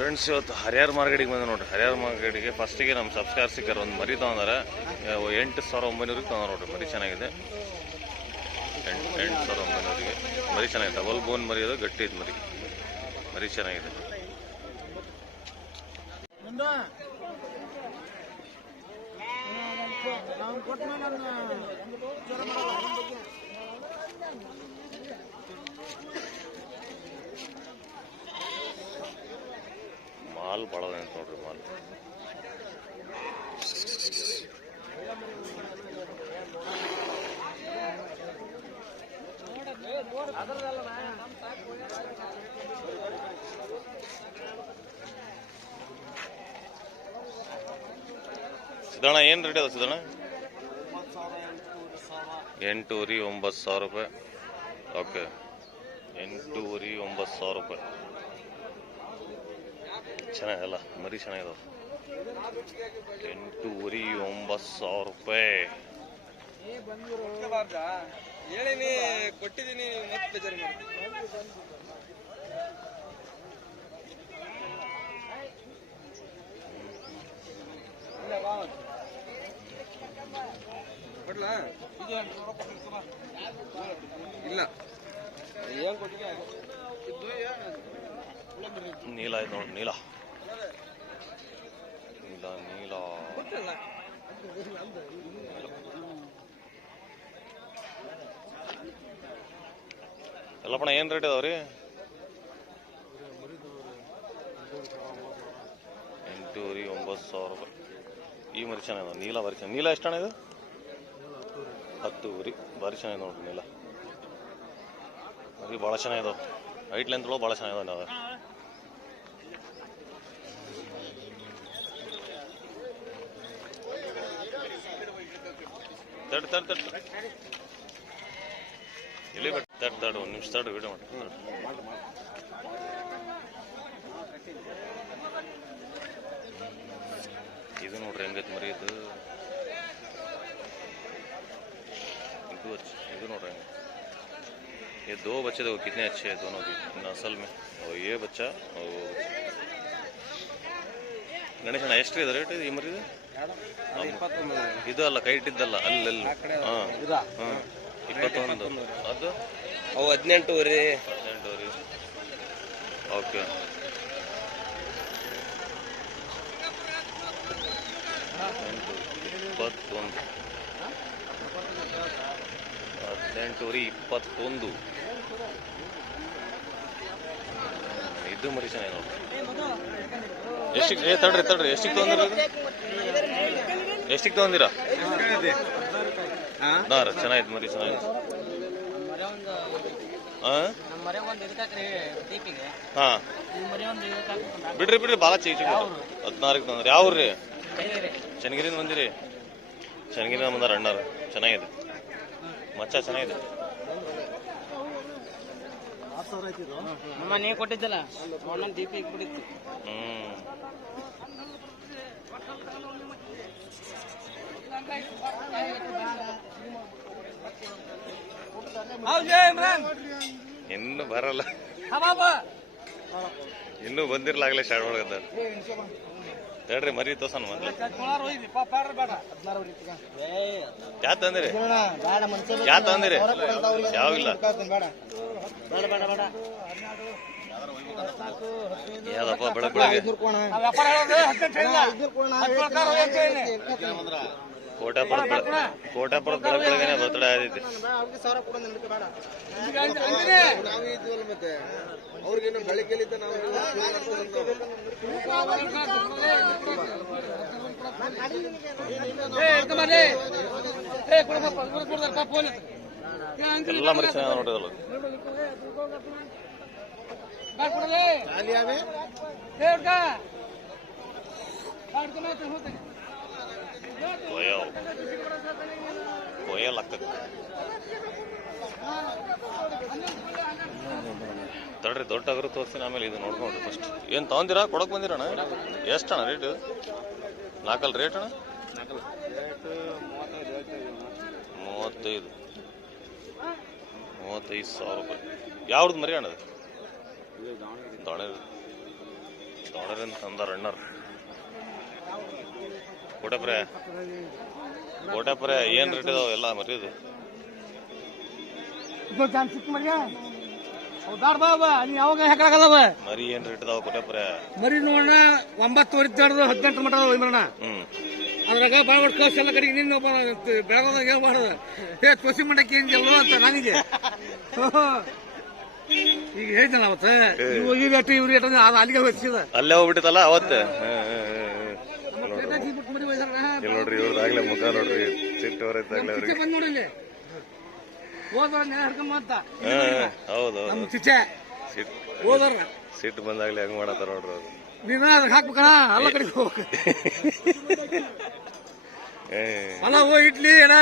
Friends, ಇವತ್ತು ಹರಿಹರ ಮಾರ್ಕೆಟಿಗೆ ಬಂದ ನೋಡ್ರಿ. ಹರಿಹರ ಮಾರ್ಕೆಟಿಗೆ ಫಸ್ಟಿಗೆ ನಮ್ಮ ಸಬ್ಸ್ಕ್ರೈಬರ್ ಸಿಕ್ಕರು ಒಂದು ಮರಿ ತೊಗೊಂಡಾರೆ. 8,900ಗೆ ತೊಗೊಂಡು ನೋಡ್ರಿ. ಮರಿ ಚೆನ್ನಾಗಿದೆ. 8,900ಗೆ ಮರಿ ಚೆನ್ನಾಗಿದೆ. ಡಬಲ್ ಬೋನ್ ಮರಿ ಅದು, ಗಟ್ಟಿ ಇದು ಮರಿ ಚೆನ್ನಾಗಿದೆ. ಮಾಲ್ ಭಾಳ ಅಂತ ನೋಡ್ರಿ. ಮಾಲ್ ಸಿದ್ದಣ್ಣ ಏನು ರೇಟ್ ಅದ ಸಿದ್ದಣ್ಣ? 8,900 ರೂಪಾಯಿ. ಓಕೆ, 8,900 ರೂಪಾಯಿ. ಚೆನ್ನಾಗಲ್ಲ, ಮರಿ ಚೆನ್ನಾಗಿದಾವ. 8,900 ರೂಪಾಯಿ. ಹೇಳಿನಿ, ಕೊಟ್ಟಿದ್ದೀನಿ. ಇಲ್ಲ ನೀಲ ಆಯ್ತು ನೋಡಿ. ನೀಲ ಎಲ್ಲಪ್ಪಣ ಏನು ರೇಟ್ ಇದಾವ್ರಿ? 8,900 ರೂಪಾಯಿ. ಈ ಮರಿ ಚೆನ್ನಾಗಿದೆ. ನೀಲ ಭಾರಿ ಚೆನ್ನಾಗಿ. ನೀಲ ಎಷ್ಟು ಹಣ ಇದು? 10 ರೀ. ಭಾರಿ ಚೆನ್ನಾಗಿದೆ ನೋಡ್ರಿ ನೀಲ ಮರಿ. ಭಾಳ ಚೆನ್ನಾಗಿದಾವೆ. ಹೈಟ್ ಲೆಂತ್ ಭಾಳ ಚೆನ್ನಾಗಿದಾವೆ. ನಾವು ತಡ್ ಇಲ್ಲಿ ತಡ್ ಒಂದು ನಿಮಿಷ ತಡ್ ವಿಡಿಯೋ ಮಾಡಿ. ಇದು ನೋಡ್ರಿ ಹೆಂಗೈತೆ ಮರಿ. ಇದು ನೋಡ್ರಿ ಹೆಂಗೆ. ये 2 बच्चे देखो कितने अच्छे हैं दोनों भी नस्ल में. और ये बच्चा ಗಣೇಶನ ಎಷ್ಟು ಇದೆ ರೇಟ್ ಈ ಮರಿದು? ಇದು ಅಲ್ಲ, ಕೈ ಇಟ್ಟಿದ್ದಲ್ಲ, ಅಲ್ಲಿ. ಹಾಂ 21. ಅದು ಅವು 18 ರೀ. ಓಕೆ. $21. 18,21. ಇದು ಮರಿ ಚೆನ್ನಾಗಿ ನೋಡ್ರಿ. ಎಷ್ಟಿಗೆ ತಡ್ರಿ ಎಷ್ಟಿಗೆ ತೊಗೊಂಡಿರ? ಎಷ್ಟಿಗೆ ತೊಗೊಂಡಿರಾ? ಚೆನ್ನಾಗಿತ್ತು ಮರಿ, ಚೆನ್ನಾಗಿತ್ತು. ಹಾಂ ಬಿಡ್ರಿ ಭಾಳ ಚೀಚಿ. 16ಕ್ಕೆ ತೊಂದ್ರಿ. ಯಾವ ರೀ? ಚನ್ನಗಿರಿಂದ ಬಂದಿರಿ? ಚನ್ನಗಿರಿಂದ ಬಂದಾರ ಅಣ್ಣಾರು. ಚೆನ್ನಾಗಿದೆ ಮಚ್ಚ, ಚೆನ್ನಾಗಿದೆ. ನೀ ಕೊಟ್ಟಿದ್ದಲ್ಲ ದೀಪ ಬಿಟ್ಟಿತ್ತು. ಇನ್ನು ಬರಲ್ಲ, ಇನ್ನೂ ಬಂದಿರ್ಲಾಗ್ಲೇ ಸ್ಟಾರ್ಟ್ ಮಾಡ್ಕತ್ತ. ಹೇಳ್ರಿ ಮರಿ ತೋರ್ಸಣ ಮೊದ್ಲು. ಯಾ ತಂದಿರಿ? ಯಾವಿಲ್ಲ ಯಾವ್ದಪ್ಪ ಬೆಳಗ್ಗೆ ಕೋಟಾಪುರದ ಬೆಳಗ್ಗೆನೆ ಬರ್ತಡೇ ಆದೈತಿ. ಅವ್ರಿಗೇನು ಬೆಳಗ್ಗೆಲಿದ್ದ ನಾವು ಎಲ್ಲ ಮರಿ ಚೆನ್ನಾಗಿ ನೋಡಿದಲ್ಲ. ಕೊಯ್ಯಲ್ಲ ತಡ್ರಿ, ದೊಡ್ಡ ಅಗರು ತೋರಿಸ್ತೀನಿ, ಆಮೇಲೆ ಇದು ನೋಡ್ಕೊಂಡ್ರಿ. ಫಸ್ಟ್ ಏನು ತಗೊಂದಿರಾ? ಕೊಡಕ್ ಬಂದಿರಣ್ಣ? ಎಷ್ಟು ಅಣ್ಣ ರೇಟು? 4 ರೇಟ್ ಅಣ್ಣ? 35,000 ರೂಪಾಯಿ. ಯಾವ್ದು ಮರಿ ಅಣ್ಣದು? ದಾವಣಗೆರೆ. ದೊಡ್ಡರಿಂದ ತಂದಾರ ಅಣ್ಣರ್. ಕೋಟೆಪುರ ಏನ್ ರೇಟ್ ಇದಾವ ಎಲ್ಲ ಮರಿದು? ಮರಿ ಏನ್ ರೇಟ್ ಇದಾವ ಕೋಟೆಪುರ? ಮರಿ ನೋಡೋಣ 9 18 ಮಟ ಮರಣ. ಅದ್ರಾಗ ಬಾಳ ಕಳ್ಸ ಎಲ್ಲ ಕಡೆಗೆ ನಿನ್ನ ಬೆಳಗಾದಾಗ ಹೇಳ್ಬಾರ್ದು ತೋಸಿ ಮಾಡಕ್ಕೆ ಏನಿಲ್ಲ ಅಂತ ನನಗೆ ಈಗ ಹೇಳಿದ್ನಲ್ಲ ಅವತ್ತ ಇವ್ರು ಏಟ ಅಲ್ಲಿಗೆ ಹೋಗ್ತಿದ ಅಲ್ಲೇ ಹೋಗ್ಬಿಟ್ಟಿತ್ತಲ್ಲ ಅವತ್ತು. ನೋಡ್ರಿ ಇವ್ರದಾಗ್ಲೇ ಮುಖ ನೋಡ್ರಿ ಸಿಟ್ಟು ಹೊರತಾಗ್ಲೇ ಅವ್ರಿಗೆ. ಬಂದ್ ನೋಡಿಲ್ಲಿ ಹೋದ್ರ ನ್ಯಾಯ ಹರ್ಕೊಂಬ ಅಂತ. ಹೌದು ನಮ್ ಚಿಚ್ಚೆ ಹೋದ್ರ ಸಿಟ್ಟು ಬಂದಾಗ್ಲೇ ಹೆಂಗ್ ಮಾಡತ್ತಾರ ನೋಡ್ರಿ ಅವ್ರು. ನೀನ ಅದ್ರಾಗ ಹಾಕ್ಬೇಕಣ ಅಲ್ಲ ಕಡೆಗೆ ಹೋಗ್ಬೇಕು. ಅಲ್ಲ ಹೋಗಿ ಇಡ್ಲಿ ಏನ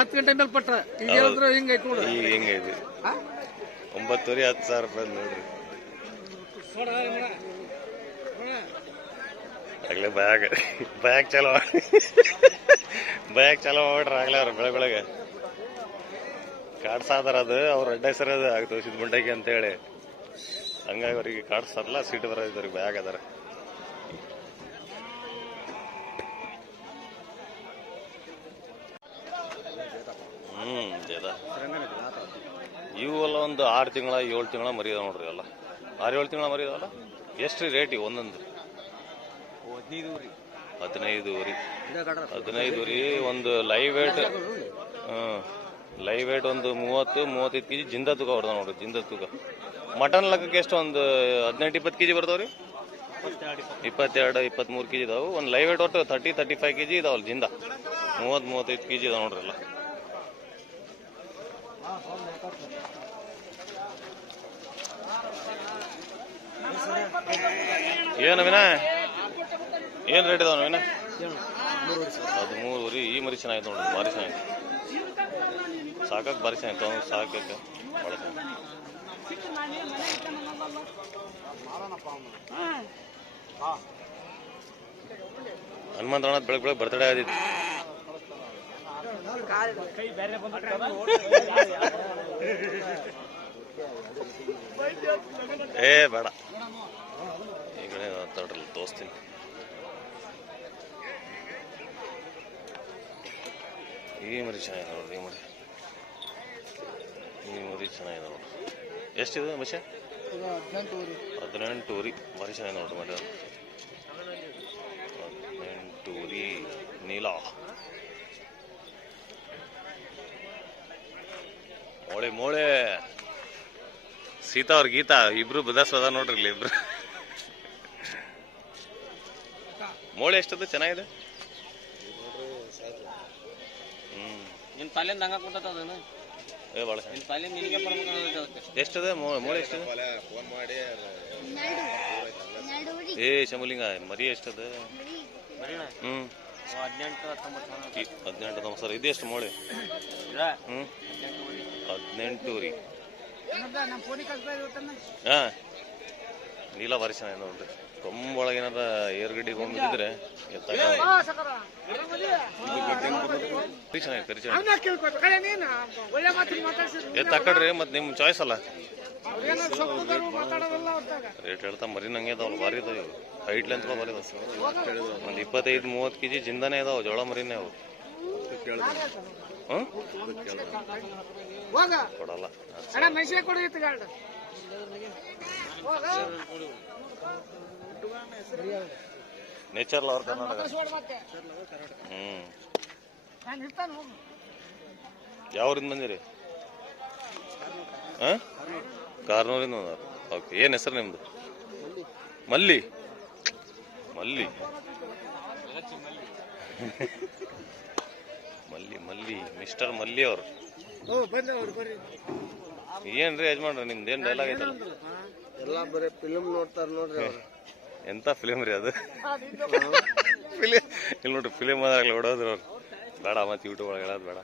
10 ಗಂಟೆ ಮೇಲೆ ಪಟ್ಟ ಈಗ ಹೇಳಿದ್ರು ಹಿಂಗೈತಿ ನೋಡ್ರಿ. ಈಗ ಹೆಂಗೈತಿ 9 10,000 ರೂಪಾಯಿ ನೋಡ್ರಿ. ಆಗ್ಲೇ ಬ್ಯಾಗ್ ಚಾಲೋ ಮಾಡ್ಬಿಟ್ರ ಆಗ್ಲೇ ಅವ್ರ ಬೆಳಗ್ಗೆ ಕಾಡ್ಸಾದಾರ. ಅದು ಅವ್ರ ಅಡ್ಡ ಹೆಸರು ಅದು ಆಗ್ತದೆ ಸಿದ್ಮುಂಡಗಿ ಅಂತ ಹೇಳಿ. ಹಂಗಾಗಿ ಅವ್ರಿಗೆ ಕಾಡ್ಸಾರಲ್ಲ ಸೀಟ್ ಬರೋದವ್ರಿಗೆ ಬ್ಯಾಗ್ ಅದಾರ. ಇವೆಲ್ಲ ಒಂದು 6 ತಿಂಗಳ 7 ತಿಂಗಳ ಮರಿದಾವ ನೋಡ್ರಿ. ಎಲ್ಲ 6-7 ತಿಂಗಳ ಮರಿದಾವಲ್ಲ. ಎಷ್ಟು ರೀ ರೇಟ್ ಒಂದೊಂದು? 15 ರೀ. ಒಂದು ಲೈವ್ ವೇಟ್ ಒಂದು 30-35 kg ಜಿಂದ ತೂಕ ಬರ್ತಾವ ನೋಡ್ರಿ. ಜಿಂದ ತೂಕ ಮಟನ್ ಲೆಕ್ಕಕ್ಕೆ ಎಷ್ಟು? ಒಂದು 18-20 kg ಬರ್ತಾವ್ರಿ. 22-23 kg ಇದಾವೆ. ಒಂದು ಲೈವ್ ವೇಟ್ ಒಟ್ಟು 30-35 kg ಇದಾವಲ್ಲ ಜಿಂದ. 30-35 kg ಇದಾವ ನೋಡ್ರಿ ಎಲ್ಲ. ಏನು ವಿನ ಏನ್ ರೇಟ್ ಇದಾವ ವಿನ? 13 ರೀ. ಈ ಮರಿ ಚೆನ್ನಾಗಿತ್ತು ನೋಡ್ರಿ, ಭಾರಿ ಚೆನ್ನಾಗಿತ್ತು. ಸಾಕಕ್ಕೆ ಭಾರಿ ಚೆನ್ನಾಗಿತ್ತು. ಸಾಕಕ್ಕೆ ಭಾಳ ಚೆನ್ನಾಗಿ. ಹನುಮಂತಣ್ಣ ಬೆಳಗ್ಗೆ ಬರ್ತಡೇ ಆದಿತ್ತು. ಏ ಬೇಡ ಈ ಕಡೆ ತಡ್ರಲ್ಲ ತೋರಿಸ್ತೀನಿ. ಈ ಮರಿ ಚೆನ್ನಾಗಿದೆ ನೋಡ್ರಿ. ಈ ಮರಿ ಚೆನ್ನಾಗಿದೆ ನೋಡ್ರಿ. ಎಷ್ಟಿದೆ ಮನುಷ್ಯ? 18 ರೀ. ಭಾರಿ ಚೆನ್ನಾಗಿದೆ ನೋಡ್ರಿ ಮರಿ. 18 ರೀ. ನೀಲ ಮೋಳೆ ಸೀತಾ ಅವ್ರ ಗೀತಾ ಇಬ್ರು ಬದಸ್ವದ ನೋಡ್ರಿ ಇಲ್ಲಿ ಇಬ್ರು. ಮೋಳೆ ಎಷ್ಟದು? ಚೆನ್ನಾಗಿದೆ. ನಿನ್ ಪಾಲಿಂದ ಹಂಗ ಕೊಟ್ಟದ ಏ ಭಾಳ ಚೆನ್ನಾಗಿ. ಪಾಲಿಂದ ನಿನಗೆ ಬರ್ಬೇಕು. ಎಷ್ಟದೆ ಮೋಳೆ? ಎಷ್ಟದೆ? ಏ ಶಂಭುಲಿಂಗ ಮರಿ ಎಷ್ಟದ? 18-19 ಸರ್. ಇದು ಎಷ್ಟು ಮೋಳೆ? 18 ರೀ. ಹಾ ನೀಲ ಭಾರಿ ಚೆನ್ನಾಗಿದೆ ನೋಡ್ರಿ. ಕೊಂಬೊಳಗೆ ಏನಾರ ಏರ್ಗಡ್ಡಿಗೆ ಹೋಗಿದ್ರೆ ಎತ್ತಾಕಡ್ರಿ. ಮತ್ತೆ ನಿಮ್ ಚಾಯ್ಸ್ ಅಲ್ಲ. ರೇಟ್ ಹೇಳ್ತಾ ಮರಿ ನಂಗೆ ಇದಾವಲ್ಲ, ಭಾರಿ ಇದಾವ. ಹೈಟ್ ಲೆಂತ್ ಭಾರಿ ಇದಾವ. ಒಂದು 25-30 kg ಜಿಂದಾನೆ ಇದಾವ. ಜೋಳ ಮರಿನೇ ಅವು. ಕೊಡಲ್ಲ. Nature lover Karnataka. ಯಾವ್ರಿಂದ ಬಂದಿರಿ? ಕಾರ್ನೂರಿಂದ ಬಂದಾರ. ಓಕೆ. ಏನ್ ಹೆಸರು ನಿಮ್ದು? ಮಲ್ಲಿ ಮಿಸ್ಟರ್ ಮಲ್ಲಿ ಅವ್ರು. ಏನ್ರಿ ಯಜಮಾನ್ರಿ ನಿಮ್ದು ಏನ್ ಡೈಲಾಗ್ ಐತಲ್ಲ? ಎಲ್ಲ ಬರೀ ಫಿಲ್ಮ್ ನೋಡ್ತಾರ ನೋಡ್ರಿ. ಎಂತ ಫಿಲಿಮ್ ರೀ ಅದು? ಇಲ್ಲಿ ನೋಡ್ರಿ ಫಿಲಿಮ್ ಅದಾಗಲಿ ಹೊಡೋದ್ರಿ ಅವ್ರು. ಬೇಡ ಮತ್ತೆ ಯೂಟ್ಯೂಬ್ ಒಳಗೆ ಹೇಳೋದು ಬೇಡ.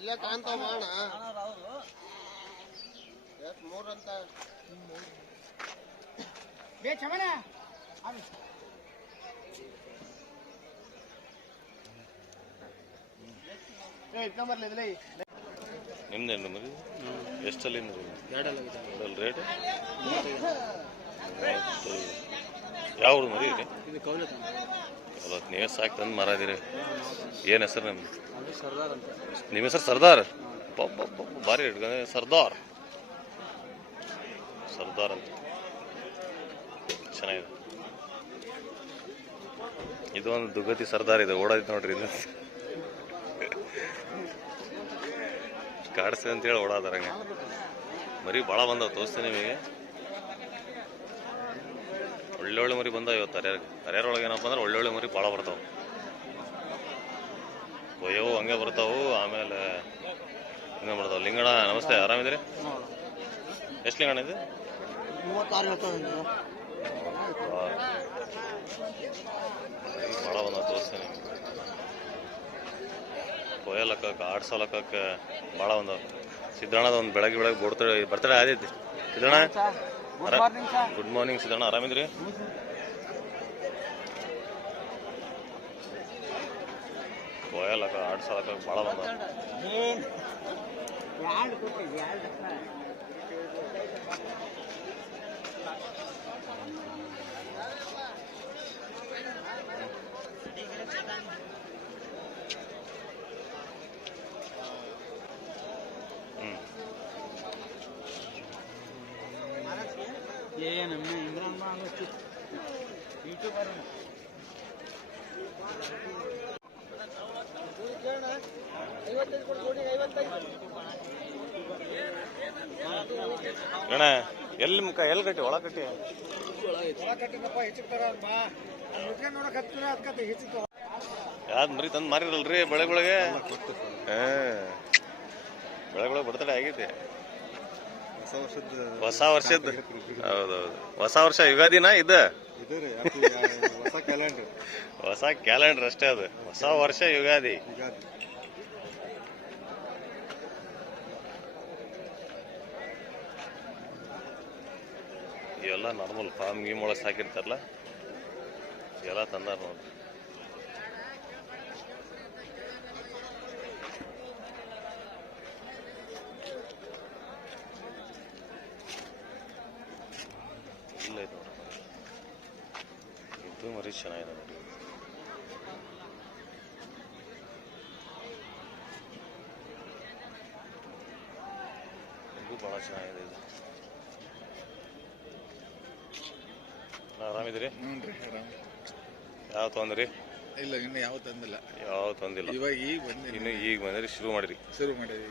ಇಲ್ಲ ಕಾಣ್ತಾವ ಮಾಡ 3 ಅಂತ. ನಿಮ್ದೇನು ಮರಿ? ಎಷ್ಟಲ್ಲಿಂದ ರೇಟ್? ಯಾವ ಊರು ಮರಿ ರೀ? ಇದು ಕೌಲಿ ನೀವೇ ಸಾಕು ತಂದು ಮಾರಾದಿರಿ. ಏನು ಹೆಸರು ನಿಮ್ದು? ಅದು ಸರ್ದಾರ್ ಅಂತ. ನಿಮ್ಮ ಹೆಸರು ಸರ್ದಾರ್? ಭಾರಿ ಹಿಡ್ಕೊಂಡೆ ಸರ್ದಾರ್ ಸರ್ದಾರ್ ಅಂತ ಚೆನ್ನಾಗಿದೆ. ಇದು ಒಂದು ದುಗತಿ ಸರ್ದಾರ್ ಇದೆ, ಓಡಾಯ್ತು ನೋಡ್ರಿ. ಇದು ಕಾಡಿಸಿ ಅಂತೇಳಿ ಓಡಾದಾರಂಗೆ. ಮರಿ ಭಾಳ ಬಂದವು, ತೋರಿಸ್ತೀನಿ ನಿಮಗೆ. ಒಳ್ಳೊಳ್ಳೆ ಮರಿ ಬಂದಾವ ಇವತ್ತು. ಹರ್ಯಾರೊಳಗೆ ಏನಪ್ಪ ಅಂದ್ರೆ ಒಳ್ಳೊಳ್ಳೆ ಮರಿ ಭಾಳ ಬರ್ತಾವೆ. ಒಯ್ಯವು ಹಂಗೆ ಬರ್ತಾವು, ಆಮೇಲೆ ಹಿಂಗೆ ಬರ್ತಾವೆ. ಲಿಂಗಣ ನಮಸ್ತೆ, ಆರಾಮಿದ್ದೀರಿ? ಎಷ್ಟು ಲಿಂಗಣ ಇದೆ? 36 ಭಾಳ ಬಂದ ತೋರಿಸ್ತೀನಿ. ಕೊಯ್ಯಲಕ್ಕ ಆಡ್ಸೋಲಕ್ಕೆ ಭಾಳ ಬಂದವು. ಸಿದ್ದಣ್ಣದ ಒಂದು ಬೆಳಗ್ಗೆ ಬರ್ತಡೇ ಆದೈತಿ. Siddanna good morning. ಸಿದ್ದಣ್ಣ ಆರಾಮಿದ್ರಿ? ಕೊಯ್ಯಲಕ್ಕ ಆಡ್ಸೋಲಕ್ಕ ಭಾಳ ಬಂದವು. ಅಣ್ಣ ಎಲ್ಲಿ ಮುಖ ಎಲ್ಲಿ ಕಟ್ಟಿ? ಒಳ ಕಟ್ಟಿ ಯಾವ್ದು ಮರಿ ತಂದು ಮಾರಿರಲ್ರಿ ಬೆಳೆಗಳಿಗೆ? ಬೆಳೆಗಳಿಗೆ ಬರ್ತಡೇ ಆಗೈತಿ. ಹೊಸ ವರ್ಷದ. ಹೌದೌದು, ಹೊಸ ವರ್ಷ ಯುಗಾದಿನ ಇದು? ಹೊಸ ಕ್ಯಾಲೆಂಡರ್ ಅಷ್ಟೇ ಅದು. ಹೊಸ ವರ್ಷ ಯುಗಾದಿ. ಇವೆಲ್ಲ ನಾರ್ಮಲ್ ಫಾರ್ಮ್ ಗೀಮ್ ಒಳಗೆ ಸಾಕಿರ್ತಾರಲ್ಲ, ಎಲ್ಲ ತಂದಾರ ನೋಡಿ. ಇಲ್ಲ ಇದು ಇದು ಮರಿ ಚೆನ್ನಾಗಿದೆ ನೋಡಿ. ಇದು ಭಾಳ ಚೆನ್ನಾಗಿದೆ. ಇದು ಆರಾಮಿದ್ರಿ? ಯಾವ ತೊಂದ್ರಿ? ಇಲ್ಲ, ಇನ್ನು ಯಾವ ತಂದಿಲ್ಲ. ಯಾವ ತಂದಿಲ್ಲ. ಇವಾಗ ಈಗ ಬಂದಿಲ್ಲ. ಇನ್ನು ಈಗ ಬಂದ್ರಿ, ಶುರು ಮಾಡಿರಿ? ಶುರು ಮಾಡಿದ್ವಿ.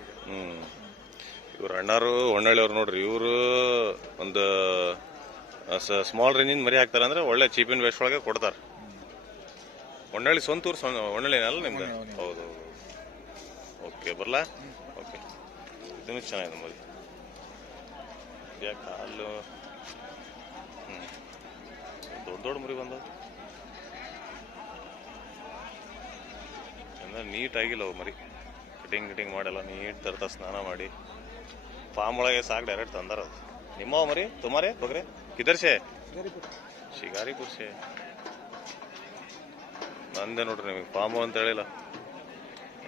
ಇವ್ರು ಅಣ್ಣಾರು ಹೊನ್ನಳ್ಳಿಯವ್ರು ನೋಡ್ರಿ. ಇವರು ಒಂದು ಸ್ಮಾಲ್ ರೇಂಜಿನ ಮರಿ ಹಾಕ್ತಾರೆ ಅಂದ್ರೆ ಒಳ್ಳೆ ಚೀಪ್ ಇನ್ ವೇಸ್ಟ್ ಒಳಗೆ ಕೊಡ್ತಾರೆ. ಹೊನ್ನಳ್ಳಿ ಸ್ವಂತ ಊರು? ಹೊನ್ನಳ್ಳಿನಲ್ಲ ನಿಮ್ದು? ಹೌದು. ಓಕೆ, ಬರ್ಲಾ? ಓಕೆ, ಇದನ್ನು ಚೆನ್ನಾಗಿದೆ ಮರಿ. ಕಾಲು ದೊಡ್ಡ ದೊಡ್ಡ ಮರಿ ಬಂದವು. ಅಂದ್ರೆ ನೀಟ್ ಆಗಿಲ್ಲ ಅವು ಮರಿ. ಕಟಿಂಗ್ ಮಾಡಲ್ಲ, ನೀಟ್ ತರ್ತಾ ಸ್ನಾನ ಮಾಡಿ ಫಾರ್ಮ್ ಒಳಗೆ ಸಾಕು ಡೈರೆಕ್ಟ್ ತಂದಾರ. ಅದು ನಿಮ್ಮ ಮರಿ ತುಮಾರೆ ಬಗ್ರೆ ಕಿದರ್ ಸೆ? ಶಿಕಾರಿಪುರ್ ಸೆ. ನಂದೇ ನೋಡ್ರಿ, ನಿಮಗೆ ಫಾರ್ಮ್ ಅಂತ ಹೇಳಿಲ್ಲ.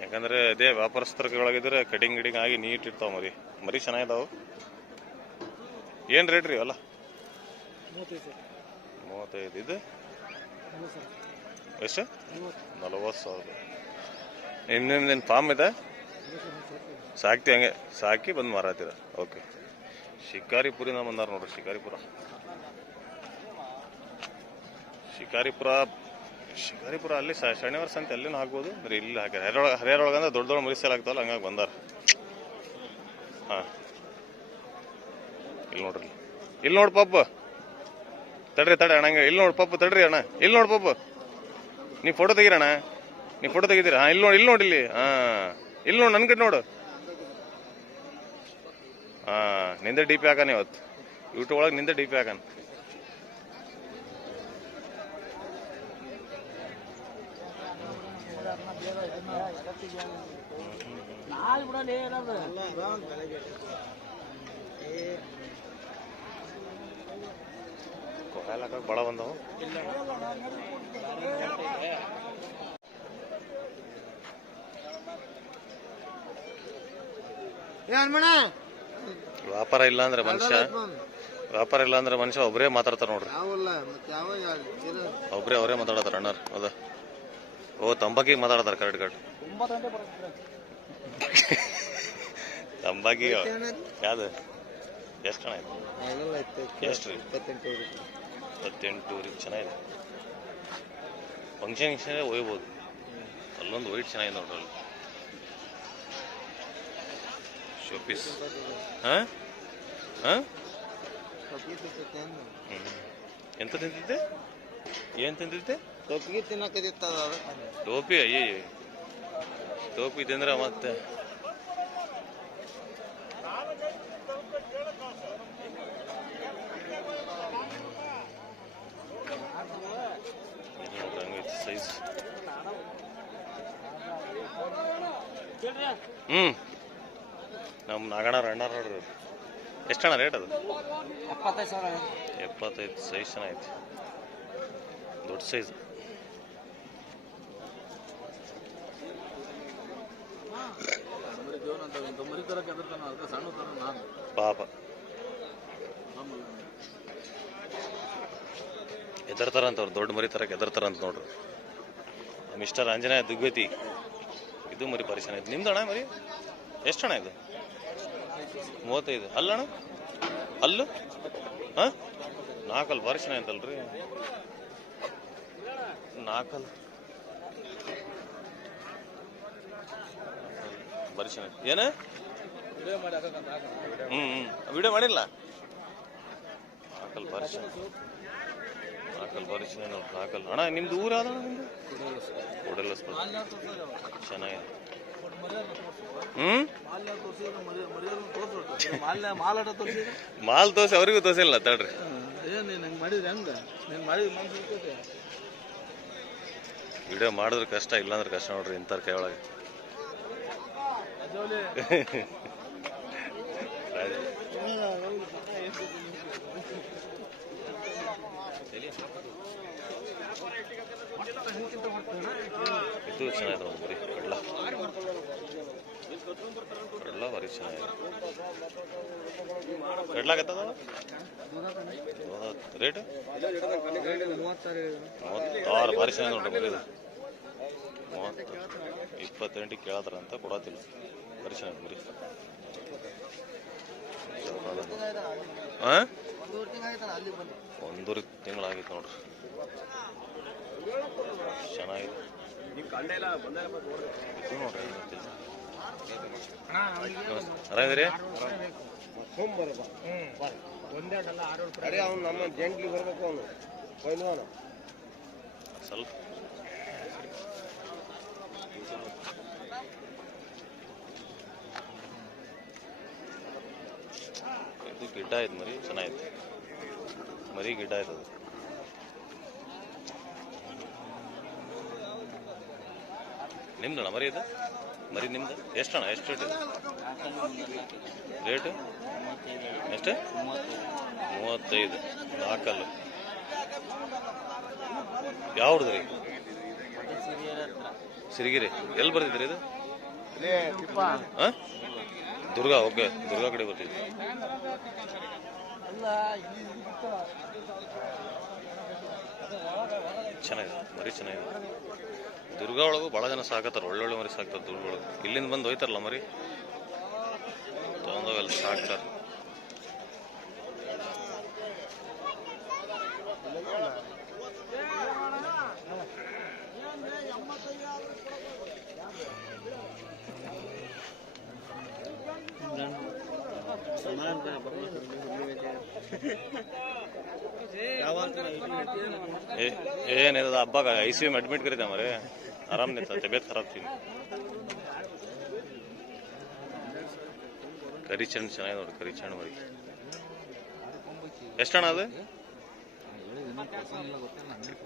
ಯಾಕಂದ್ರೆ ಅದೇ ವ್ಯಾಪಾರಸ್ಥರೊಳಗಿದ್ರೆ ಕಟಿಂಗ್ ಆಗಿ ನೀಟ್ ಇರ್ತಾವ ಮರಿ. ಮರಿ ಚೆನ್ನಾಗಿದಾವು. ಏನು ರೇಟ್ ರೀ ಅಲ್ಲ? 35. ಇದು ಎಷ್ಟು? 40,000. ಇನ್ನೇನು ಫಾರ್ಮ್ ಇದೆ? ಸಾಕ್ತಿ ಹಂಗೆ ಸಾಕಿ ಬಂದು ಮಾರಾತೀರ? ಓಕೆ. ಶಿಕಾರಿಪುರಿಂದ ಬಂದಾರ ನೋಡ್ರಿ. ಶಿಕಾರಿಪುರ ಅಲ್ಲಿ ಶನಿವಾರ ಸಂತೆ ಅಲ್ಲಿನೂ ಹಾಕ್ಬೋದು. ಬರೀ ಇಲ್ಲಿ ಹಾಕ್ಯಾರ. ಹರಿಯಾರೊಳಗಂದ್ರೆ ದೊಡ್ಡ ದೊಡ್ಡ ಮರಿ ಸೇಲ್ ಆಗ್ತಾವಲ್ಲ, ಹಂಗಾಗಿ ಬಂದಾರ. ಹಾಂ, ಇಲ್ಲಿ ನೋಡ್ರಿ. ಇಲ್ಲಿ ನೋಡಿ ಪಾಪ, ತಡ್ರಿ ಅಣ್ಣಂಗೆ. ಇಲ್ಲಿ ನೋಡಿ ಪಾಪ, ತಡ್ರಿ ಅಣ್ಣ. ಇಲ್ಲಿ ನೋಡಿ ಪಾಪ, ನೀವು ಫೋಟೋ ತೆಗೀರಣ್ಣ. ನೀವು ಫೋಟೋ ತೆಗಿತೀರಾ? ಹಾಂ, ಇಲ್ಲಿ ನೋಡಿ ಇಲ್ಲಿ. ಹಾಂ, ಇಲ್ಲಿ ನೋಡಿ, ನನ್ನ ಕಡೆ ನೋಡು. ಹಾಂ, ನಿಂದೆ ಡಿ ಪಿ ಹಾಕಾನ ಇವತ್ತು. ಯೂಟ್ಯೂಬ್ ಒಳಗೆ ನಿಂದೆ ಡಿ ಪಿ ಹಾಕಾನ. ಕೊಯ್ಲಾಕ ಭಾಳ ಬಂದವು. ವ್ಯಾಪಾರ ಇಲ್ಲ ಅಂದ್ರೆ ಮನುಷ್ಯ ವ್ಯಾಪಾರ ಇಲ್ಲ ಅಂದ್ರೆ ಮನುಷ್ಯ ಒಬ್ಬರೇ ಮಾತಾಡ್ತಾರೆ ನೋಡ್ರಿ. ಯಾವಲ್ಲ ಮತ್ತೆ ಯಾವ ಅವರೇ ಮಾತಾಡತಾರ ಅಣ್ಣಾರ್. ಅದ ಓ ತಂಬಾಕಿಗೆ ಮಾತಾಡತಾರ ಕರೆಕ್ಟ್ ತಂಬಾಕಿ ಯಾವ್ದು ಎಷ್ಟು ಹಣ ಆಯ್ತು? ಎಷ್ಟು ರೀ? 28 ರೀ. ಚೆನ್ನಾಗಿದೆ. ಫಂಕ್ಷನ್ ಒಯ್ಬೋದು. ಅಲ್ಲೊಂದು ವೈಟ್ ಚೆನ್ನಾಗಿದೆ ನೋಡ್ರಿ. ಅಲ್ಲಿ ಶೋಪೀಸ್. ಹಾಂ ಹಾಂ ಎಂತ ತಿಂತಿದ್ದೆ? ಏನು ತಿಂತಿದ್ದೆ? ಟೊಪ್ಪಿಗೆ ತಿನ್ನಕದಿತ್ತದ ಟೋಪಿ. ಅಯ್ಯೇ ಟೋಪಿ ತಿಂದ್ರೆ ಮತ್ತೆ ಸೈಜ್. ನಮ್ಮ ನಾಗಣ್ಣವ್ರ ಅಣ್ಣಾರ ನೋಡ್ರಿ. ಎಷ್ಟಣ್ಣ ರೇಟ್ ಅದು? 75. ಸೈಜ್ ಚೆನ್ನಾಗೈತಿ. ದೊಡ್ಡ ಸೈಜ್. ಪಾಪ ಎದರ್ತಾರ ಅಂತವ್ರು. ದೊಡ್ಡ ಮರಿ ತರಕ್ಕೆ ಎದರ್ತಾರ ಅಂತ ನೋಡ್ರಿ. ಮಿಸ್ಟರ್ ಆಂಜನೇಯ ದುಗ್ಗತಿ. ಇದು ಮರಿ ಭಾರಿ ಚೆನ್ನಾಗಿದೆ. ನಿಮ್ದು ಅಣ್ಣ ಮರಿ ಎಷ್ಟು ಅಣ್ಣ ಇದು? 35. ಅಲ್ಲಣ್ಣ ಅಲ್ಲು ಹಾಂ 4 ಭಾರಿ ಚೆನ್ನಾಗಿತ್ತಲ್ರಿ. 4 ಭಾರಿ ಚೆನ್ನಾಗಿ. ಏನ ವಿಡಿಯೋ ಮಾಡಿಲ್ಲ. 4 ಭಾರಿ ಚೆನ್ನಾಗಿ. 4 ಭಾರಿ ಚೆನ್ನಾಗಿ ನೋಡಿ. 4 ಅಣ್ಣ ನಿಮ್ದು ಊರು ಯಾವ್ದು? ನಿಮ್ದು ಕೂಡಲ ಚೆನ್ನಾಗಿದೆ. ಮಾಲ್ ತೋರಿಸಿ ಅವ್ರಿಗೂ ತೋರಿಸಿಲ್ಲ ತಡ್ರಿ. ವಿಡಿಯೋ ಮಾಡಿದ್ರೆ ಕಷ್ಟ, ಇಲ್ಲಾಂದ್ರೆ ಕಷ್ಟ ನೋಡ್ರಿ ಇಂಥವ್ರ ಕೈ ಒಳಗೆ. ಇದು ಚೆನ್ನಾಗಿದೆ ಒಂದು ಬರೀ ಕಡ್ಲ ಭಾರಿ ಚೆನ್ನಾಗಿದೆ. ಕಡ್ಲಾಗತ್ತದ ರೇಟ್ 36 ಭಾರಿ ಚೆನ್ನಾಗಿ ನೋಡ್ರಿ. ಬರೀ 30 28 ಕೇಳತ್ತಾರ ಅಂತ ಕೊಡತ್ತಿಲ್ಲ. ಭಾರಿ ಚೆನ್ನಾಗಿ ಬರೀ. ಹಾಂ 1 ತಿಂಗಳಾಗಿತ್ತು ನೋಡ್ರಿ. ಚೆನ್ನಾಗಿದೆ. ಆರಾಮಿದ್ರಿ? ನಮ್ಮ ಜಂಟ್ಲಿ ಬರ್ಬೇಕು ಅವನು ಸ್ವಲ್ಪ ಇದು ಗಿಡ್ಡ ಆಯ್ತು ಮರಿ. ಚೆನ್ನಾಗಿತ್ತು ಮರಿ. ಗಿಡ್ಡ ಆಯ್ತದ. ನಿಮ್ದಣ್ಣ ಮರಿ ಇದು? ಮರಿ ನಿಮ್ದು ಎಷ್ಟಣ್ಣ? ಎಷ್ಟು ರೇಟ್? ರೇಟು ಎಷ್ಟು? 35. 4 ಯಾವ್ದು ರೀ? ಸಿರಿಗಿರಿ. ಎಲ್ಲಿ ಬರ್ತಿದ್ರಿ ಇದು? ಹಾಂ ದುರ್ಗಾ. ಓಕೆ, ದುರ್ಗಾ ಕಡೆ ಬರ್ತಿದ್ವಿ. ಚೆನ್ನಾಗಿದೆ ಮರಿ. ಚೆನ್ನಾಗಿದೆ. ದುರ್ಗಾ ಒಳಗೂ ಭಾಳ ಜನ ಸಾಕತ್ತಾರ. ಒಳ್ಳೊಳ್ಳೆ ಮರಿ ಸಾಕ್ತಾರೆ ದುರ್ಗ ಒಳಗೆ. ಇಲ್ಲಿಂದ ಬಂದು ಹೋಯ್ತಾರಲ್ಲ ಮರಿ ತೊಗೊಂಡೋಗಿ ಅಲ್ಲಿ ಸಾಕ್ತಾರೆ. ಏನಿದ ಹಬ್ಬ ICU ಅಡ್ಮಿಟ್ ಕರೀತ ಮರಿ. ಆರಾಮ್ ನಿಂತ ತಬಿಯತ್ ಖರಾಬ್ ಥी. ಕರಿ ಚಂಡ್ ಚೆನ್ನಾಗಿದೆ ನೋಡಿ. ಕರಿ ಚಂಡ್ ಮರಿ ಎಷ್ಟಣ್ಣ ಅದು?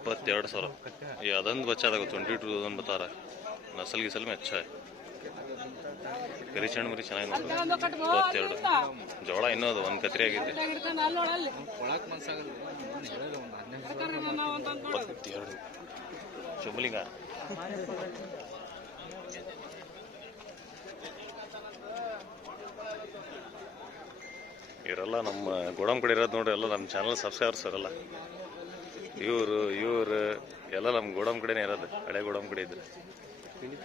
22,000. ये ಅದೊಂದು बच्चा था 22,000 बता रहा है. नस्ल गिसल में अच्छा है. ಕರಿ ಚಂಡ್ ಮರಿ ಚೆನ್ನಾಗಿದೆ ನೋಡಿ. 22 ಜೋಳ. ಇನ್ನೊಂದು 1 ಕತ್ರಿ ಆಗಿದೆ. 22 ಚುಂಬಲಿಂಗ. ಇವರೆಲ್ಲ ನಮ್ಮ ಗೋಡಂ ಕಡೆ ಇರೋದು ನೋಡ್ರಿ, ಎಲ್ಲ ನಮ್ಮ ಚಾನಲ್ ಸಬ್ಸ್ಕ್ರೈಬರ್ಸ್ ಅವರೆಲ್ಲ ಇವರು ಎಲ್ಲ ನಮ್ಮ ಗೋಡಂ ಕಡೆನೇ ಇರೋದು, ಹಳೆ ಗೋಡಂ ಕಡೆ ಇದ್ರೆ. ಇದು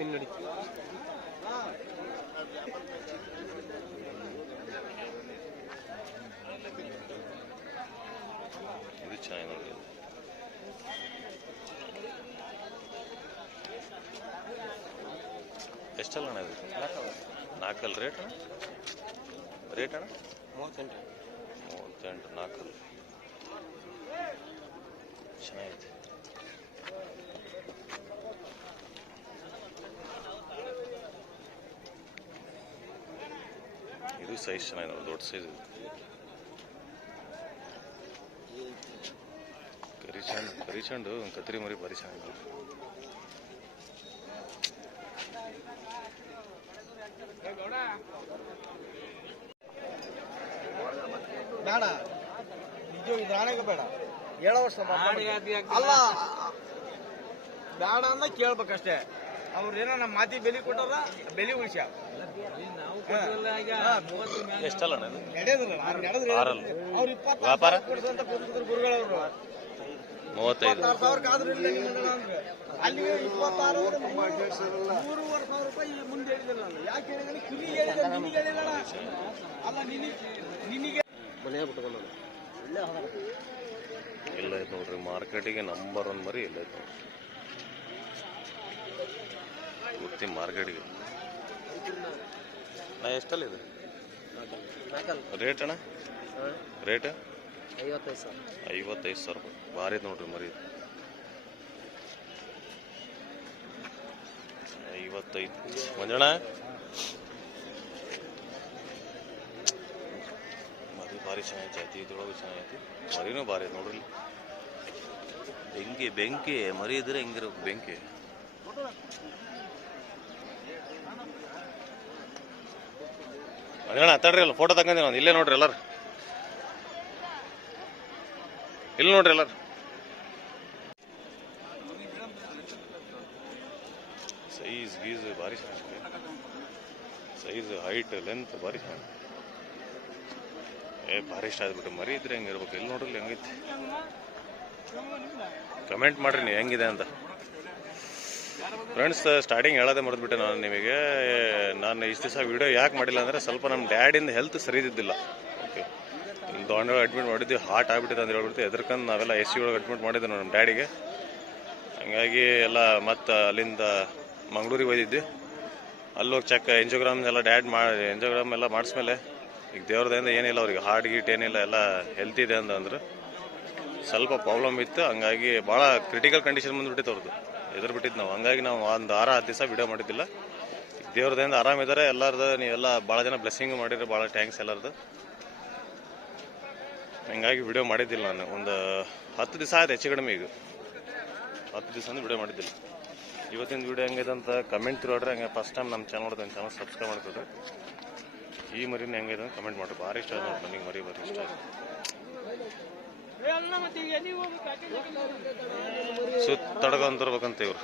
ಚೆನ್ನಾಗಿ ನೋಡಿ. ಎಷ್ಟಲ್ಲ ಅಣ್ಣ ಇದು? 4 ರೇಟ್ ಅಣ್ಣ? ರೇಟ್ ಅಣ್ಣ 38 4 ಚೆನ್ನಾಗೈತೆ. ಇದು ಸೈಜ್ ಚೆನ್ನಾಗಿದೆ, ದೊಡ್ಡ ಸೈಜ್ ಇದು. ಕರಿಚಂಡು ಕತ್ರಿ ಮರಿ ಭಾರಿ ಚೆನ್ನಾಗಿದೆ. ಬೇಡ ನಿಜ ಇದಾಣಗ ಬೇಡ, 7 ವರ್ಷ ಅಲ್ಲ ಬೇಡ ಅಂದ ಕೇಳ್ಬೇಕಷ್ಟೇ. ಅವ್ರು ಏನೋ ನಮ್ಮ ಮಾತಿ ಬೆಲೆ ಕೊಟ್ಟಾರ, ಬೆಲೆ ಉಳಿಸ ಎಷ್ಟಲ್ಲ ಅಣ್ಣ ಇದು? ಅವ್ರು 20 ವ್ಯಾಪಾರ ಕೊಡ್ಸಂತ ಗುರುಗಳವರು 35 ಆದ್ರೂ ಇಲ್ಲ ನಿಮ್ಮ ಅಂದ್ರೆ ಅಲ್ಲಿ 26 3,500 ರೂಪಾಯಿ ಮುಂದೆ ಹೇಳಿದಿಲ್ಲ ನಾನು. ಯಾಕೆ ಹೇಳಿದ್ರೆ ಕಿವಿ ಹೇಳಿದ್ರೆ ನಿನಗೆ ಹೇಳಿಲ್ಲ ಅಲ್ಲ, ನಿನಗೆ ಮನೆ ಬಿಟ್ಕೊಂಡು ಎಲ್ಲ ಐತೆ ನೋಡ್ರಿ. ಮಾರ್ಕೆಟಿಗೆ ನಂಬರ್ 1 ಮರಿ ಎಲ್ಲ ಐತೆ ನೋಡ್ರಿ, ಪೂರ್ತಿ ಮಾರ್ಕೆಟಿಗೆ. ನಾ ಎಷ್ಟಲ್ಲ ಇದು ರೇಟ್ ಅಣ್ಣ? ರೇಟ್ 55,000 ರೂಪಾಯಿ. ಭಾರಿ ನೋಡ್ರಿ ಮರಿ, 55. ಮಂಜಣ್ಣ ಮರಿ ಭಾರಿ ಚೆನ್ನಾಗೈತಿ, ಇದ್ರೊಳಗೆ ಚೆನ್ನಾಗೈತಿ. ಮರಿನೂ ಭಾರಿ ಐತೆ ನೋಡ್ರಿ. ಬೆಂಕಿ ಮರಿ ಇದ್ರೆ ಹೆಂಗಿರ್ಬೇಕು, ಬೆಂಕಿ. ಮಂಜಣ್ಣ ತಡ್ರಿ, ಅಲ್ಲ ಫೋಟೋ ತಗೊಂಡಿ ನಾನು. ಇಲ್ಲೇ ನೋಡ್ರಿ ಎಲ್ಲಾರು, ಇಲ್ಲಿ ನೋಡ್ರಿ ಎಲ್ಲಾರು. ಸೈಜ್ ಗೀಸ್ ಭಾರಿ ಚೆನ್ನಾಗಿದೆ, ಸೈಜ್ ಹೈಟ್ ಲೆಂತ್ ಭಾರಿ ಚೆನ್ನಾಗಿದೆ. ಭಾರಿ ಇಷ್ಟ ಆಗ್ಬಿಟ್ಟು ಮರಿ ಇದ್ರೆ ಹೆಂಗಿರ್ಬೇಕು. ಎಲ್ಲಿ ನೋಡ್ರಿ ಹೆಂಗೈತಿ, ಕಮೆಂಟ್ ಮಾಡ್ರಿ ನೀವು ಹೆಂಗಿದೆ ಅಂತ. ಫ್ರೆಂಡ್ಸ್, ಸ್ಟಾರ್ಟಿಂಗ್ ಹೇಳೋದೇ ಮರೆದ್ಬಿಟ್ಟೆ ನಾನು ನಿಮಗೆ. ನಾನು ಇಷ್ಟು ದಿವಸ ವೀಡಿಯೋ ಯಾಕೆ ಮಾಡಿಲ್ಲ ಅಂದರೆ ಸ್ವಲ್ಪ ನಮ್ಮ ಡ್ಯಾಡಿಂದ ಹೆಲ್ತ್ ಸರಿ ಇದ್ದಿದ್ದಿಲ್ಲ. ಓಕೆ, ಇಲ್ಲಿ ದಾವಣಗೆರೆ ಅಡ್ಮಿಟ್ ಮಾಡಿದ್ವಿ, ಹಾರ್ಟ್ ಆಗ್ಬಿಟ್ಟಿದೆ ಅಂತ ಹೇಳ್ಬಿಟ್ಟು ಎದ್ರಕಂದು ನಾವೆಲ್ಲ AC ಒಳಗೆ ಅಡ್ಮಿಟ್ ಮಾಡಿದ್ದೆ ನಮ್ಮ ಡ್ಯಾಡಿಗೆ. ಹಂಗಾಗಿ ಎಲ್ಲ ಮತ್ತು ಅಲ್ಲಿಂದ ಮಂಗಳೂರಿಗೆ ಹೋಗಿದ್ವಿ. ಅಲ್ಲೋಗಿ ಎಂಜೋಗ್ರಾಮ್ ಎಲ್ಲ ಎಂಜೋಗ್ರಾಮ್ ಎಲ್ಲ ಮಾಡಿಸ್ಮೇಲೆ ಈಗ ದೇವ್ರದಿಂದ ಏನಿಲ್ಲ ಅವ್ರಿಗೆ, ಹಾರ್ಟ್ ಗೀಟ್ ಏನಿಲ್ಲ, ಎಲ್ಲ ಹೆಲ್ತ್ ಇದೆ ಅಂತಂದ್ರೆ ಸ್ವಲ್ಪ ಪ್ರಾಬ್ಲಮ್ ಇತ್ತು. ಹಂಗಾಗಿ ಭಾಳ ಕ್ರಿಟಿಕಲ್ ಕಂಡೀಷನ್ ಬಂದುಬಿಟ್ಟಿತ್ತು ಅವ್ರದ್ದು, ಬಿಟ್ಟಿದ್ದು ನಾವು. ಹಂಗಾಗಿ ನಾವು ಒಂದು 6-10 ದಿವಸ ವಿಡಿಯೋ ಮಾಡಿದ್ದಿಲ್ಲ. ಈಗ ದೇವ್ರದಿಂದ ಆರಾಮಿದ್ದಾರೆ ಎಲ್ಲರದು. ನೀವೆಲ್ಲ ಭಾಳ ಜನ ಬ್ಲೆಸ್ಸಿಂಗ್ ಮಾಡಿದ್ರೆ ಭಾಳ ಥ್ಯಾಂಕ್ಸ್ ಎಲ್ಲರದು. ಹಂಗಾಗಿ ವಿಡಿಯೋ ಮಾಡಿದ್ದಿಲ್ಲ ನಾನು. ಒಂದು 10 ದಿವಸ ಆಯ್ತು ಹೆಚ್ಚು ಕಡಿಮೆ. ಈಗ 10 ದಿವಸ ಅಂದ್ರೆ ವಿಡಿಯೋ ಮಾಡಿದ್ದಿಲ್ಲ. ಇವತ್ತಿನ ವಿಡಿಯೋ ಹೆಂಗಿದೆ ಅಂತ ಕಮೆಂಟ್ ತಿರೋಡ್ರಿ. ಹಂಗೆ ಫಸ್ಟ್ ಟೈಮ್ ನಮ್ಮ ಚಾನಲ್ ನೋಡಿದ್ರೆ ಚಾನಲ್ ಸಬ್ಸ್ಕ್ರೈಬ್ ಮಾಡ್ಕೊಡ್ರಿ. ಈ ಮರಿನ ಹೆಂಗಿದೆ ಅಂತ ಕಮೆಂಟ್ ಮಾಡಿರಿ. ಭಾರಿ ಇಷ್ಟ ಆಯ್ತು ನನಗೆ ಮರಿ, ಭಾರಿ ಇಷ್ಟ ಆಯ್ತು. ಸುತ್ತಡ್ಕೊಂತಿರ್ಬೇಕಂತ ಇವ್ರು.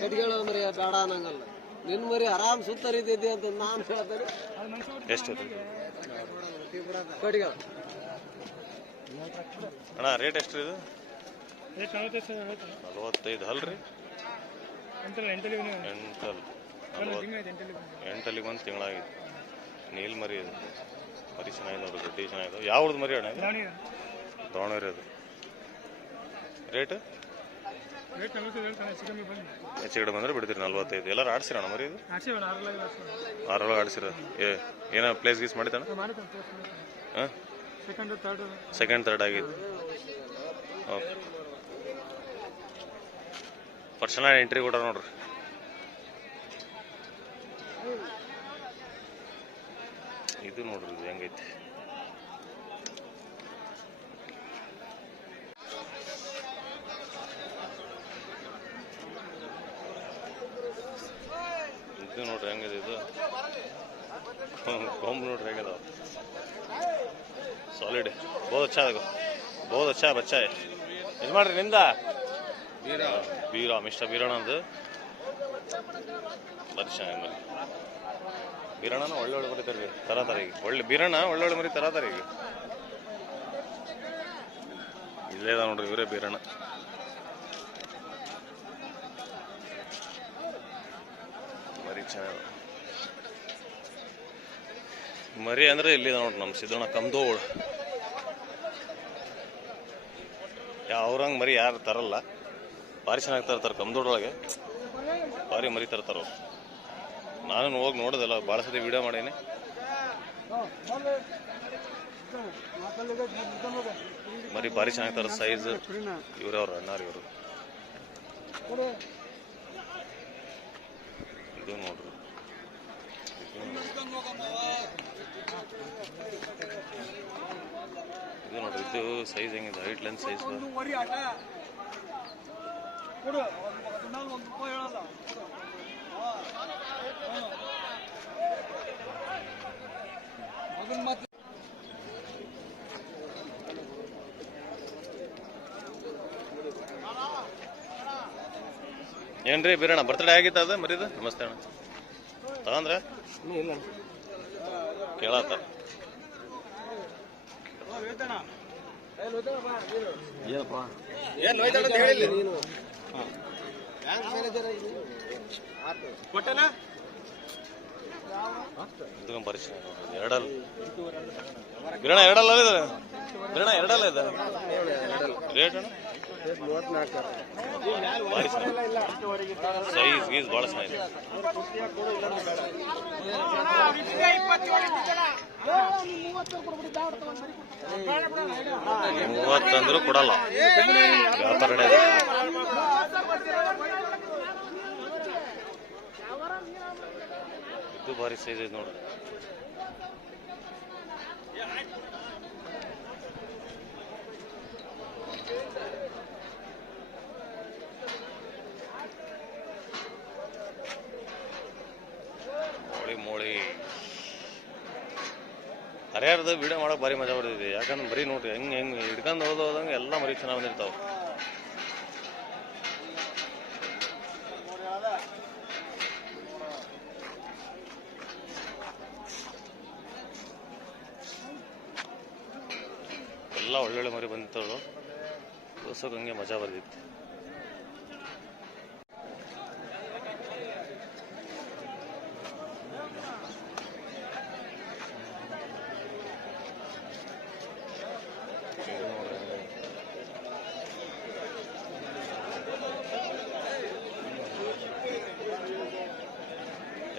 ಕಟ್ಗಳ ಮರಿ ಬೇಡ ಅನ್ನಂಗಲ್ಲ, ನಿನ್ ಮರಿ ಆರಾಮ್ ಸುತ್ತರಿದ್ದೆ ಅಂತ ನಾನು ಹೇಳ್ತಾರೆ. ಎಷ್ಟು ಕಟ್ಗಳ ಅಣ್ಣ ರೇಟ್ ಎಷ್ಟು ಇದು? 45 ಅಲ್ರಿ? 8 ಒಂದು ತಿಂಗಳಾಗಿದೆ. ನೀಲ್ ಮರಿ ಇದು, ಮರಿ ಚೆನ್ನಾಗಿದೆ ನೋಡ್ರಿ, ಗಡ್ಡಿ ಚೆನ್ನಾಗಿದೆ. ಯಾವ್ದು ಮರಿ ಅಣ್ಣ? ದಾವಣಗೆರೆ ಅದು. ರೇಟ್ ಹೆಚ್ಚು ಕಡೆ ಬಂದ್ರೆ ಬಿಡ್ತೀರಿ 45. ಎಲ್ಲರೂ ಆಡ್ಸಿರ ಅಣ್ಣ ಮರಿ ಇದು? 6 ಆಡ್ಸಿರ. ಏನೋ ಪ್ಲೇಸ್ ಗೀಸ್ ಮಾಡಿದ್ದಾನ? ಹಾಂ, ಸೆಕೆಂಡ್ ಥರ್ಡ್ ಆಗಿದೆ. ಓಕೆ, ಪರ್ಸನಲ್ ಎಂಟ್ರಿ ಕೊಟ್ಟಾರ ನೋಡ್ರಿ. ಇದು ನೋಡ್ರಿ, ಇದು ಹೆಂಗೈತಿ. ಇದು ನೋಡ್ರಿ ಹೆಂಗಿದೆ ಇದು. ಕೊಂಬ್ ನೋಡ್ರಿ ಹೆಂಗದ, ಸಾಲಿಡ್. ಬಹುತ್ ಅಚ್ಚಾ, ಬಹುತ್ ಅಚ್ಚಾ ಬಚ್ಚಾ. ಇದು ಮಾಡ್ರಿ ನಿಮ್ದ ಬೀರಾ ಮಿಸ್ಟರ್ ಬೀರಣ್ಣಂದು. ಬರೀ ಚೆನ್ನಾಗಿ ಬೀರಣ್ಣನ ಒಳ್ಳೆ ಒಳ್ಳೆ ಮರಿ ತರತಾರೆ ಈಗ. ಒಳ್ಳೆ ಬೀರಣ್ಣ ಒಳ್ಳೆ ಒಳ್ಳೆ ಮರಿ ತರತಾರೆ ಈಗ. ಇಲ್ಲೇ ಅದ ನೋಡ್ರಿ ಇವರೇ ಬೀರಣ್ಣ. ಮರಿ ಚೆನ್ನಾಗ ಮರಿ ಅಂದ್ರೆ ಇಲ್ಲಿದೆ ನೋಡ್ರಿ ನಮ್ಮ ಸಿದ್ದಣ್ಣ ಕಮ್ದೋಳ್. ಅವ್ರಂಗೆ ಮರಿ ಯಾರು ತರಲ್ಲ, ಭಾರಿ ಚೆನ್ನಾಗಿ ತರ್ತಾರೆ ಕಮ್ದೋಳೊಳಗೆ, ಭಾರಿ ಮರಿ ತರ್ತಾರ ಅವ್ರು. ನಾನು ಹೋಗಿ ನೋಡೋದಲ್ಲ, ಭಾಳ ಸತಿ ವಿಡಿಯೋ ಮಾಡೀನಿ. ಮರಿ ಭಾರಿ ಚೆನ್ನಾಗಿ ತರ ಸೈಜ್. ಇವ್ರೆ ಅವ್ರು ಅಣ್ಣಾರು ಇವರು. ಇದು ನೋಡ್ರಿ, ಇದು ನೋಡ್ರಿ, ಇದು ಸೈಜ್ ಹೆಂಗಿದೆ, ಹೈಟ್ ಲೆಂತ್ ಸೈಜ್. ಏನ್ರಿ ಬೀರಣ್ಣ ಬರ್ತಡೇ ಆಗಿತ್ತ ಅದ ಮರಿದ? ನಮಸ್ತೆ ಅಣ್ಣ. ತಗೊಂಡ್ರ ಕೇಳತ್ತ ಇದು ಪರಿಚಯ ಎರಡಲ್ಲ ಬೀರಣ್ಣ, ಎರಡಲ್ಲ ಇದೆ ಬೀರಣ್ಣ, ಎರಡಲ್ಲ ಇದೆ ರೇಟ್ ಅಣ್ಣ. ಸೈಜ್ ಗೀಸ್ ಭಾಳ ಚೆನ್ನಾಗಿದೆ. 30 ಅಂದ್ರೂ ಕೊಡಲ್ಲ, ವ್ಯಾಪಾರ ನಡೆಯೋದು. ಇದು ಭಾರಿ ಸೈಜ್ ಐತೆ ನೋಡ್ರಿ. ಮೋಳಿ ಹರಿಯಾರದ ವಿಡಿಯೋ ಮಾಡೋಕೆ ಭಾರಿ ಮಜಾ ಬರ್ತಿದೆ. ಯಾಕಂದ್ರೆ ಬರೀ ನೋಡ್ರಿ ಹೆಂಗೆ ಹಿಡ್ಕೊಂಡು ಹೋದಂಗೆ ಎಲ್ಲ ಮರಿ ಚೆನ್ನಾಗಿ ಬಂದಿರ್ತಾವೆ. ಎಲ್ಲ ಒಳ್ಳೊಳ್ಳೆ ಮರಿ ಬಂದಿರ್ತಾವೆ, ತೋರ್ಸೋಕೆ ಹಂಗೆ ಮಜಾ ಬರ್ತಿತ್ತು.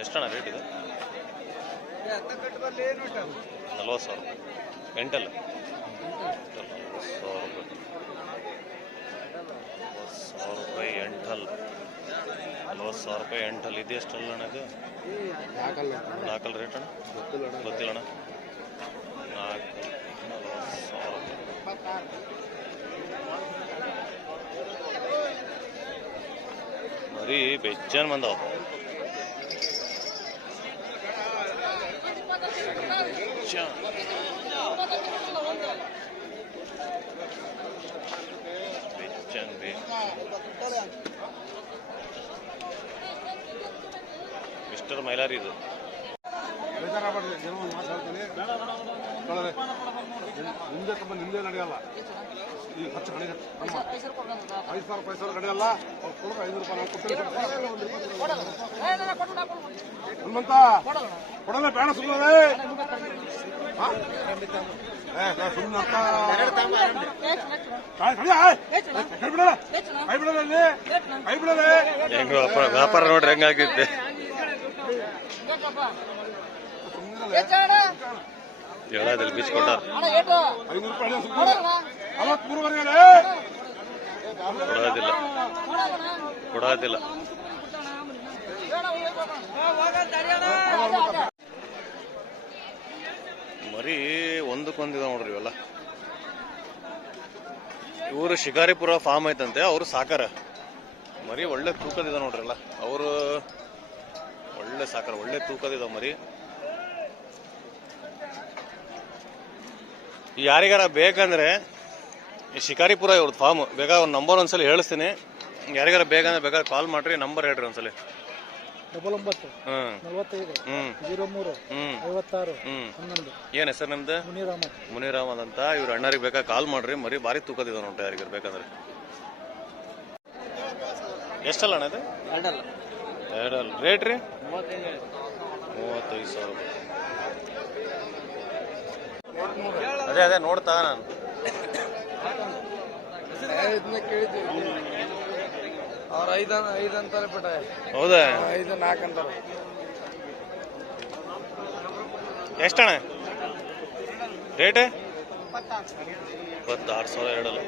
ಎಷ್ಟಣ್ಣ ರೇಟ್ ಇದು? 40,000 ಎಂಟಲ್ಲ, 40,000 ರೂಪಾಯಿ ಎಂಟಲ್, 40,000 ರೂಪಾಯಿ ಎಂಟಲ್. ಇದು ಎಷ್ಟಲ್ಲ ಅಣ್ಣ ಇದು? 4 ರೇಟ್ ಅಣ್ಣ ಗೊತ್ತಿಲ್ಲ ಅಣ್ಣ. 40,000 ಮರಿ ಬೆಜ್ಜನ್ ಬಂದವ. ಮಿಸ್ಟರ್ ಮೈಲಾರಿ ಇದು. ನಿಂದೆ ನಡೆಯಲ್ಲ, ಈಗ ಖರ್ಚು ಕಡೆ 5,000 ರೂಪಾಯಿ ನಡೆಯಲ್ಲ. 5 ರೂಪಾಯಿ ಹನುಮಂತ ಕೊಡಲ್ಲ, ಬೇಡ ಸುಮ್ಮನೆ ಹೆಂಗ ವ್ಯಾಪಾರ ನೋಡ್ರಿ ಹೆಂಗಾಗಿತ್ತೆ. ಹೇಳೋದಿಲ್ಲ ಬೀಚ್ ಕೊಟ್ಟಾರ, ಕೊಡೋದಿಲ್ಲ. ಮರಿ ಒಂದಕ್ಕೊಂದಿದ ನೋಡ್ರಿ ಇವೆಲ್ಲ. ಇವರು ಶಿಕಾರಿಪುರ ಫಾರ್ಮ್ ಐತಂತೆ, ಅವರು ಸಾಕಾರ ಮರಿ ಒಳ್ಳೆ ತೂಕದಿದ ನೋಡ್ರಲ್ಲ. ಅವರು ಒಳ್ಳೆ ಸಾಕಾರ, ಒಳ್ಳೆ ತೂಕದಿದಾವ ಮರಿ. ಯಾರಿಗಾರ ಬೇಕಂದ್ರೆ ಈ ಶಿಕಾರಿಪುರ ಇವ್ರದ್ದು ಫಾರ್ಮ್, ಬೇಗ ಅವ್ರ ನಂಬರ್ ಒಂದ್ಸಲ ಹೇಳಿಸ್ತೀನಿ. ಯಾರಿಗಾರ ಬೇಕಂದ್ರೆ ಬೇಕಾದ್ರೆ ಕಾಲ್ ಮಾಡ್ರಿ, ನಂಬರ್ ಹೇಳ್ರಿ ಒಂದ್ಸಲ. 99 ಹ್ಮ್ 45 ಹ್ಮ್ 03 ಹ್ಮ್ 56 ಹ್ಮ್ 11 ಏನ್ ಹೆಸರು ನಿಮ್ದು? ಮುನೀರ್ ಅಹಮದ್. ಮುನೀರ್ ಅಹಮದ್ ಅಂತ. ಇವ್ರ ಅಣ್ಣರಿಗೆ ಬೇಕಾ ಕಾಲ್ ಮಾಡ್ರಿ, ಮರಿ ಭಾರಿ ತೂಕದಿದ ನೋಡ್ರಿ ಯಾರಿಗಾರ ಬೇಕಂದ್ರೆ. ಎಷ್ಟಲ್ಲ ಅಣ್ಣ ಇದು? ಎರಡಲ್ಲ. ರೇಟ್ ರೀ? 35,000 ರೂಪಾಯಿ. ಅದೇ ನೋಡ್ತಾ ನಾನು. ಅವ್ರ 5 ಅಂತಾರೆ ಬಿಟ್ಟ, ಹೌದಾ? 5 4 ಅಂತಾರೆ. ಎಷ್ಟಣ್ಣ ರೇಟ್? 26,000 ಎರಡಲ್ಲ.